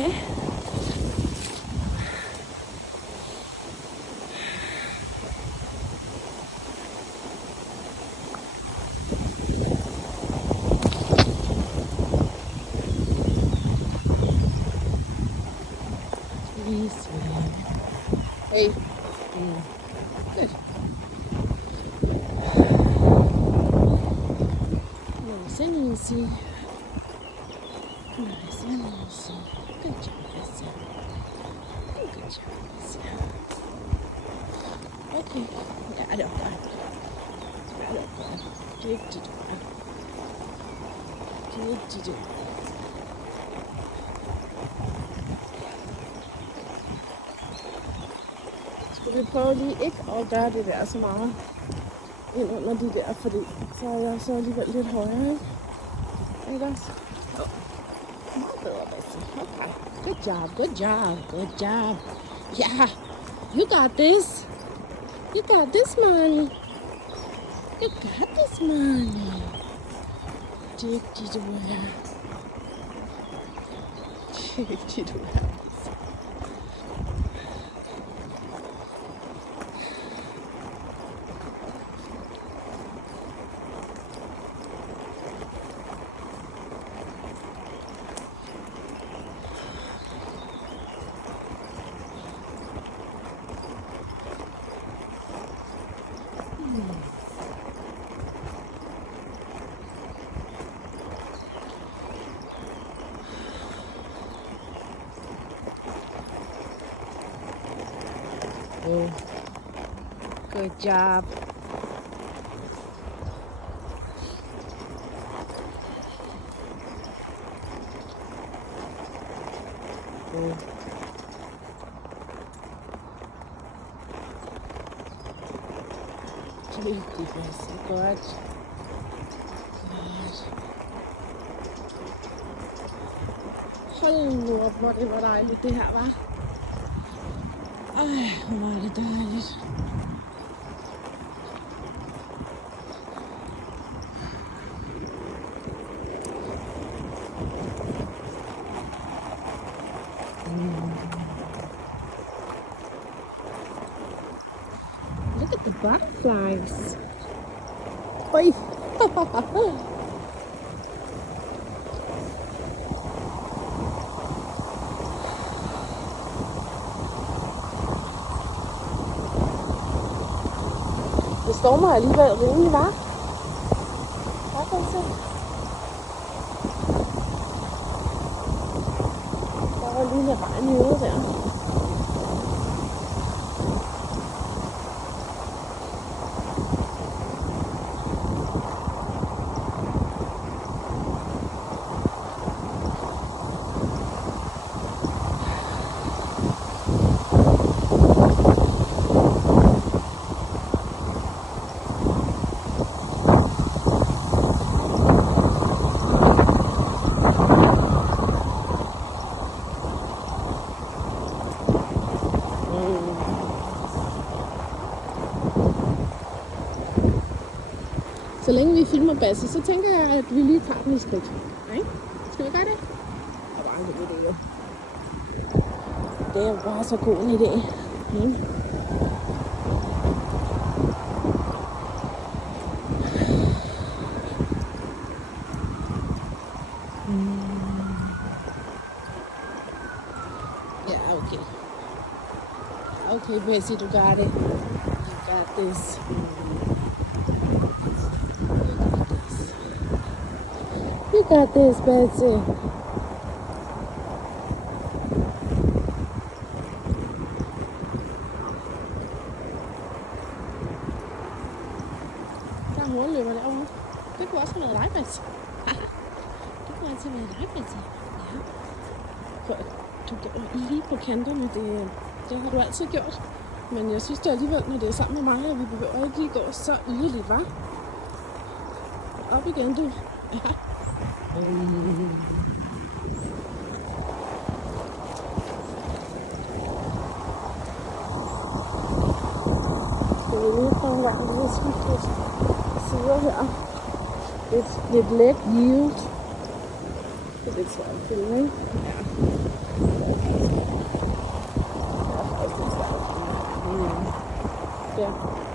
Okay. Hey. Good. Nice and easy. Nice and easy. Good job, Bessie. Good job, Bessie. Okay. Got it. Got it. Did it. Skal vi prøve lige ikke at gøre det der så meget ind under de der, fordi så er jeg så alligevel lidt højere, ikke? Ikke også? Jo. Meget bedre, Bessie. Okay. Good job. Yeah. You got this. You got this, money. Dygtig du er. Good job. Dygtig, Bessie. Godt. Hold nu op, hvor det var dejligt det her, var. Ej, hvor var det dejligt. Look at the butterflies. Oi. Det stormer alligevel rimelig, hva'? Hvad kan I se? Der var lige lidt regn i ude der. Så længe vi filmer Bessie, så tænker jeg, at vi lige tager den i skridt. Okay? Skal vi gøre det? Det var en god idé, jo. Det er jo bare så god en idé. Ja, okay. Okay, Bessie, du got it. You got this. You got this, Bessie. Der er hornløber derovre. Det kunne også have været dig, Bessie. Det kunne altså være dig, Bessie. Ja. Du går lige på kanterne. Det har du altid gjort. Men jeg synes det alligevel, når det er sammen med mig, at vi behøver ikke lige gå så yderligt, hva'? Op igen, du. Ja. Skal vi lige prøve en gang lige at skifte lidt sider her. Lidt let yield. Det er lidt svært at filme, ikke? Ja. der.